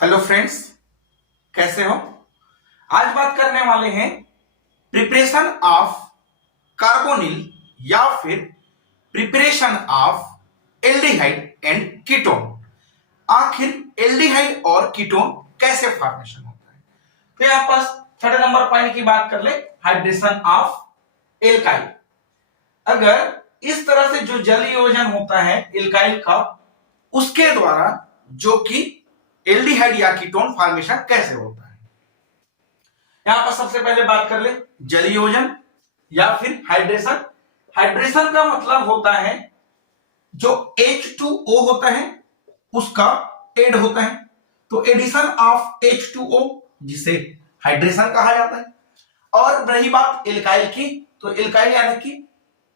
Hello friends, कैसे हो। आज बात करने वाले हैं प्रिपरेशन ऑफ कार्बोनिल या फिर preparation of aldehyde and ketone. आखिर एल्डिहाइड और कीटोन कैसे फॉर्मेशन होता है। तो यहां पर थर्ड नंबर पॉइंट की बात कर ले, हाइड्रेशन ऑफ एल्काइल। अगर इस तरह से जो जल योजन होता है एल्काइल का, उसके द्वारा जो कि एल्डिहाइड या कीटोन फॉर्मेशन कैसे होता है। यहां पर सबसे पहले बात कर ले जल योजन या फिर हाइड्रेशन। हाइड्रेशन का मतलब होता है जो H2O होता है उसका एड होता है, तो एडिशन ऑफ H2O जिसे हाइड्रेशन कहा जाता है। और रही बात एल्काइल की, तो एल्काइल यानी कि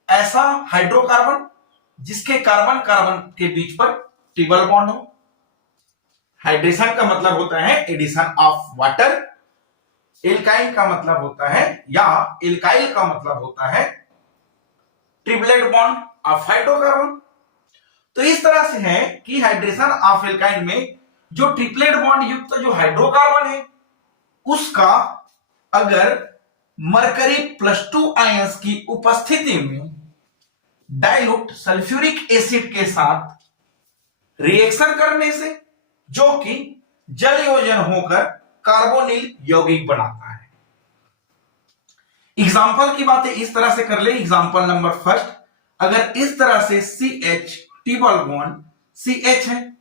ऐसा हाइड्रोकार्बन जिसके कार्बन कार्बन के बीच पर ट्रिपल बॉन्ड हो। हाइड्रेशन का मतलब होता है एडिशन ऑफ वाटर, एल्काइल का मतलब होता है या एल्काइल का मतलब होता है ट्रिपलेट बॉन्ड ऑफ हाइड्रोकार्बन। तो इस तरह से है कि हाइड्रेशन ऑफ एल्काइल में जो ट्रिपलेट बॉन्ड युक्त जो हाइड्रोकार्बन है उसका अगर मरकरी +2 आयंस की उपस्थिति में डाइल्यूट सल्फ्यूरिक एसिड के साथ रिएक्शन करने से जो कि जल योजन होकर कार्बोनिल यौगिक बनाता है। एग्जाम्पल की बातें इस तरह से कर ले। एग्जाम्पल नंबर फर्स्ट, अगर इस तरह से CH ट्रिपल बॉन्ड CH है,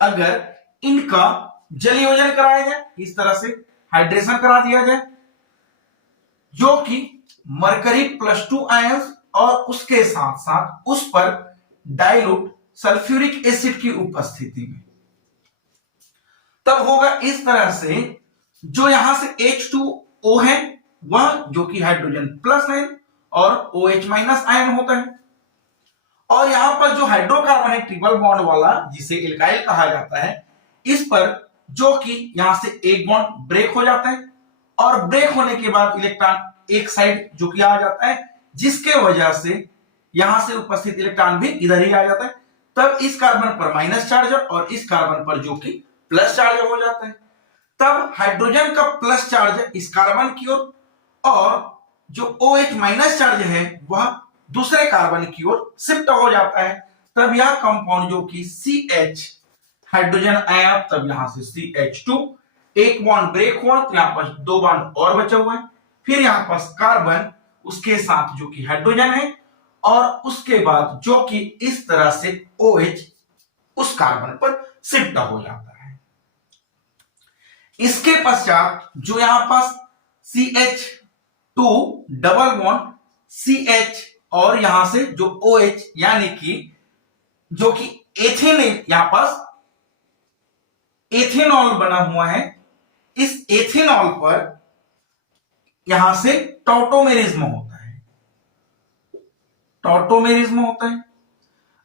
अगर इनका जल योजन कराया जाए, इस तरह से हाइड्रेशन करा दिया जाए, जो कि मरकरी +2 आयंस और उसके साथ साथ उस पर डाइल्यूट सल्फ्यूरिक एसिड की उपस्थिति में, तब होगा इस तरह से जो यहां से H2O है वह जो कि हाइड्रोजन प्लस है और OH माइनस आयन होता है, और यहां पर जो हाइड्रोकार्बन है ट्रिपल बॉन्ड वाला जिसे एल्काइल कहा जाता है, इस पर जो कि यहां से एक बॉन्ड ब्रेक हो जाता है और ब्रेक होने के बाद इलेक्ट्रॉन एक साइड जो कि आ जाता है, जिसके वजह से यहां से उपस्थित इलेक्ट्रॉन भी इधर ही आ जाता है। तब इस कार्बन पर माइनस चार्ज और इस कार्बन पर जो कि प्लस चार्ज हो जाता है। तब हाइड्रोजन का प्लस चार्ज इस कार्बन की ओर और जो OH माइनस चार्ज है वह दूसरे कार्बन की ओर शिफ्ट हो जाता है। तब यह कंपाउंड जो कि CH हाइड्रोजन आया, तब यहां से CH2 एक बॉन्ड ब्रेक हुआ, तो यहां पर दो बॉन्ड और बचे हुए हैं। फिर यहां पर कार्बन उसके साथ जो कि हाइड्रोजन है और उसके बाद जो कि इस तरह से OH उस कार्बन पर शिफ्ट हो जाता है। इसके पश्चात जो यहां पास CH2 डबल बॉन्ड CH और यहां से जो OH यानी कि जो कि एथेन यहां पास एथेनॉल बना हुआ है, इस एथेनॉल पर यहां से टॉटोमेरिज्म होता है। टॉटोमेरिज्म होता है।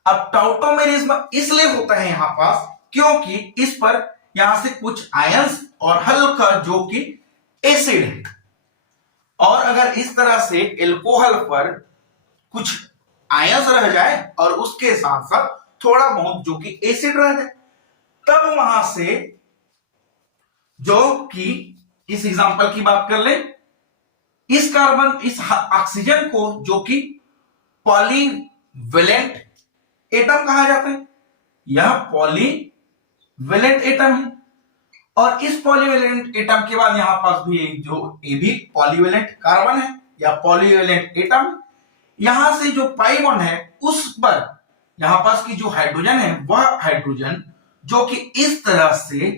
अब टॉटोमेरिज्म इसलिए होता है यहां पास क्योंकि इस पर यहां से कुछ आयंस और हल्का जो कि एसिड है, और अगर इस तरह से एल्कोहल पर कुछ आयंस रह जाए और उसके साथ साथ थोड़ा बहुत जो कि एसिड रह जाए, तब वहां से जो कि इस एग्जांपल की बात कर ले, इस कार्बन इस ऑक्सीजन को जो कि पॉलीवेलेंट एटम कहा जाता है, यह पॉलीवेलेंट एटम है। और इस पॉलीवेलेंट एटम के बाद यहां पास भी ये भी पॉलीवेलेंट कार्बन है या पॉलीवेलेंट एटम। यहां से जो पाई बॉन्ड है उस पर यहां पास की जो हाइड्रोजन है वह हाइड्रोजन जो कि इस तरह से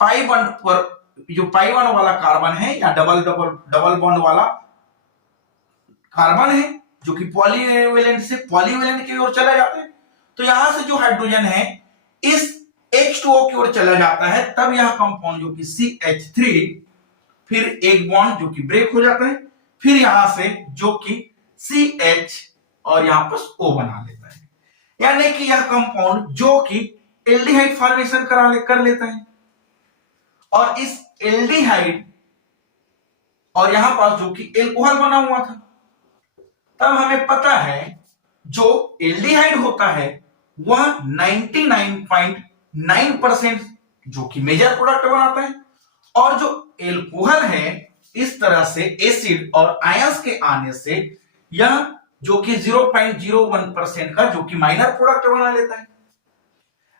पाई बॉन्ड पर जो पाई बॉन्ड वाला कार्बन है या डबल बॉन्ड वाला कार्बन है जो कि पॉलीवेलेंट से पॉलीवेलेंट की ओर चला जाता है, तो यहां से जो हाइड्रोजन है इस H2O की ओर चला जाता है। तब यह कंपाउंड जो कि CH3 फिर एक बॉन्ड जो कि ब्रेक हो जाता है, फिर यहां से जो कि CH और यहां पर O बना लेता है, यानी कि यह कंपाउंड जो कि एल्डिहाइड फॉर्मेशन कर लेता है। और इस एल्डिहाइड और यहां पास जो कि एल्कोहल बना हुआ था, तब हमें पता है जो एल्डिहाइड होता है वह 99.9% जो कि मेजर प्रोडक्ट बनाता है, और जो एल्कोहल है इस तरह से एसिड और आयंस के आने से यह जो कि 0.01% का जो कि माइनर प्रोडक्ट बना लेता है।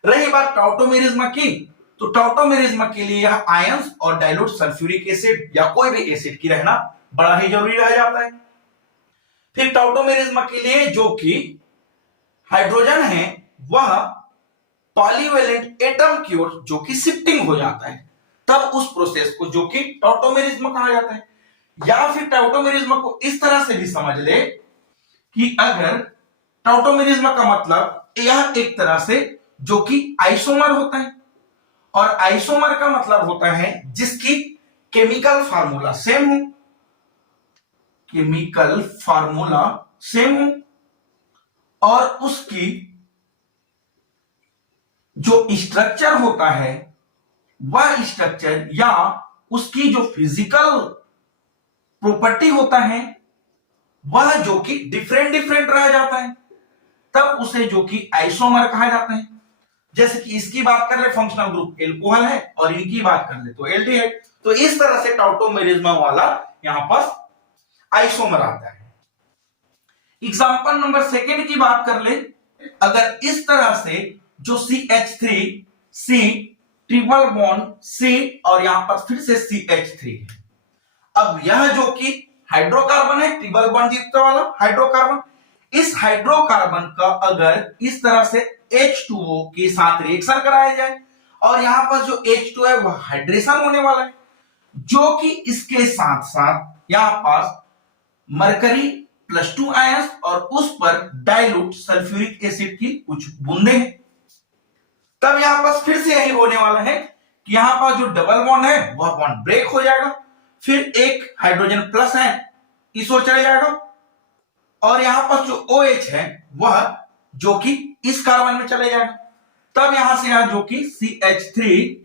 रही बात टाउटोमेरिज्मा की, तो टाउटोमेरिज्मा के लिए यह आयंस और डाइल्यूट सल्फ्यूरिक एसिड या कोई भी एसिड की रहना बड़ा ही जरूरी रह जाता है। फिर टाउटोमेरिज्मा के लिए जो कि हाइड्रोजन है वह पॉलीवेलेंट एटम की ओर जो कि शिफ्टिंग हो जाता है, तब उस प्रोसेस को जो कि टाउटोमेरिज्मा कहा जाता है। या फिर टाउटोमेरिज्मा को इस तरह से भी समझ ले कि अगर टाउटोमेरिज्मा का मतलब यह एक तरह से जो कि आइसोमर होता है, और आइसोमर का मतलब होता है जिसकी केमिकल फार्मूला सेम हो, केमिकल फार्मूला सेम हो, और उसकी जो स्ट्रक्चर होता है वह स्ट्रक्चर या उसकी जो फिजिकल प्रॉपर्टी होता है वह जो कि डिफरेंट डिफरेंट रह जाता है, तब उसे जो कि आइसोमर कहा जाता है। जैसे कि इसकी बात कर ले फंक्शनल ग्रुप एल्कोहल है और इनकी बात कर ले तो एल्डिहाइड, तो इस तरह से टाउटोमेरिज्मा वाला यहां पर आइसोमर आता है। एग्जांपल नंबर सेकंड की बात कर ले, अगर इस तरह से जो CH3 ट्रिपल बॉन्ड C और यहां पर फिर से CH3 है, अब यह जो कि हाइड्रोकार्बन है, ट्रिपल बॉन्ड युक्त वाला हाइड्रोकार्बन, इस हाइड्रोकार्बन का अगर इस तरह से H2O के साथ रिएक्शन कराया जाए और यहां पर जो H2 है वह हाइड्रेशन होने वाला है, जो कि इसके साथ साथ यहां पास मरकरी +2 आयंस और उस पर डाइल्यूट सल्फ्यूरिक एसिड की कुछ बूंदे हैं, तब यहां पास फिर से यही होने वाला है कि यहां पास जो डबल बॉन्ड है वह बॉन्ड ब्रेक हो जाएगा, फिर एक हाइड्रोजन प्लस है इस ओर चले जाएगा, और यहां पास जो OH है वह जो कि इस कार्बन में चले जाएगा, तब यहां से यहां जो कि CH3,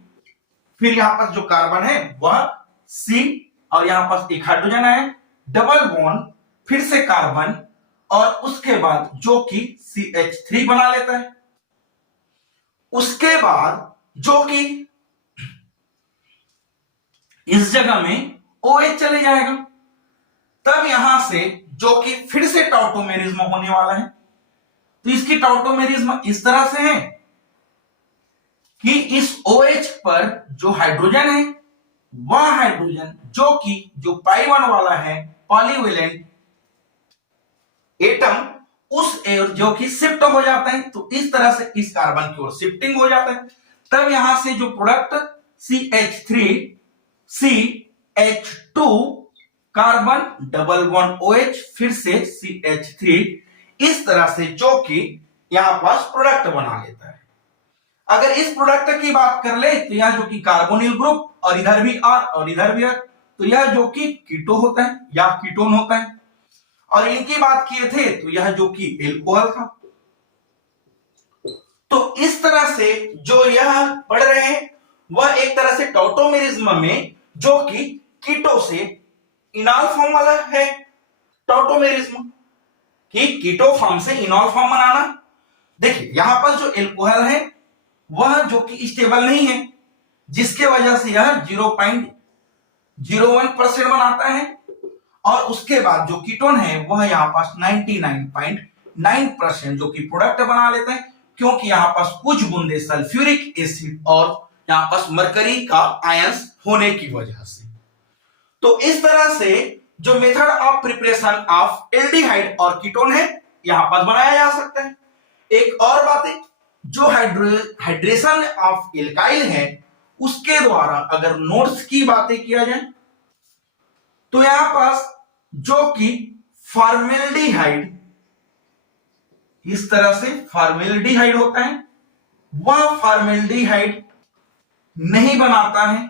फिर यहां पास जो कार्बन है वह C और यहां पास एक हाइड्रोजन है, डबल बॉन्ड फिर से कार्बन और उसके बाद जो कि CH3 बना लेता है, उसके बाद जो कि इस जगह में OH चले जाएगा, तब यहां से जो कि फिर से टाउटोमेरिज्मा होने वाला है। तो इसकी टाउटोमेरिज्मा इस तरह से है कि इस OH पर जो हाइड्रोजन है वह हाइड्रोजन जो कि जो pi1 वाला है पॉलीवेलेंट एटम उस एयर जो कि शिफ्ट हो जाता है, तो इस तरह से इस कार्बन की ओर शिफ्टिंग हो जाता है, तब यहां से जो product CH3 CH2 carbon double bond OH फिर से CH3 इस तरह से जो कि यहां पास प्रोडक्ट बना लेता है। अगर इस प्रोडक्ट की बात कर ले तो यह जो कि कार्बोनिल ग्रुप और इधर भी R और इधर भी R, तो यह जो कि कीटो होता है या कीटोन होता है, और इनकी बात किए थे तो यह जो कि एल्कोहल था। तो इस तरह से जो यह पढ़ रहे हैं वह एक तरह से टाउटोमेरिज्मा में जो कि कीटो से इनॉल फॉर्म वाला है टाउटोमेरिज्मा, कि कीटो फॉर्म से इनॉल फॉर्म बनाना। देखिए यहां पर जो एल्कोहल है वह जो कि स्टेबल नहीं है, जिसके वजह से यह 0.01% बनाता है, और उसके बाद जो कीटोन है वह यहां पास 99.9% जो कि प्रोडक्ट बना लेते हैं, क्योंकि यहां पास कुछ बूंदे सल्फ्यूरिक एसिड और यहां पास मरकरी का आयंस होने की वजह से। तो इस तरह से जो method of preparation of aldehyde और कीटोन है यहां पास बनाया जा सकता है। एक और बात है, जो हाइड्रेशन ऑफ एल्काइल है उसके द्वारा अगर नोट्स की बातें किया जाए तो यहां पास जो कि फॉर्मेल्डिहाइड इस तरह से फॉर्मेल्डिहाइड होता है, वह फॉर्मेल्डिहाइड नहीं बनाता है।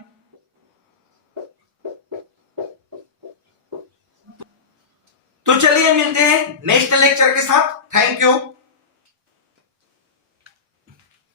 तो चलिए मिलते हैं नेक्स्ट लेक्चर के साथ। Thank you.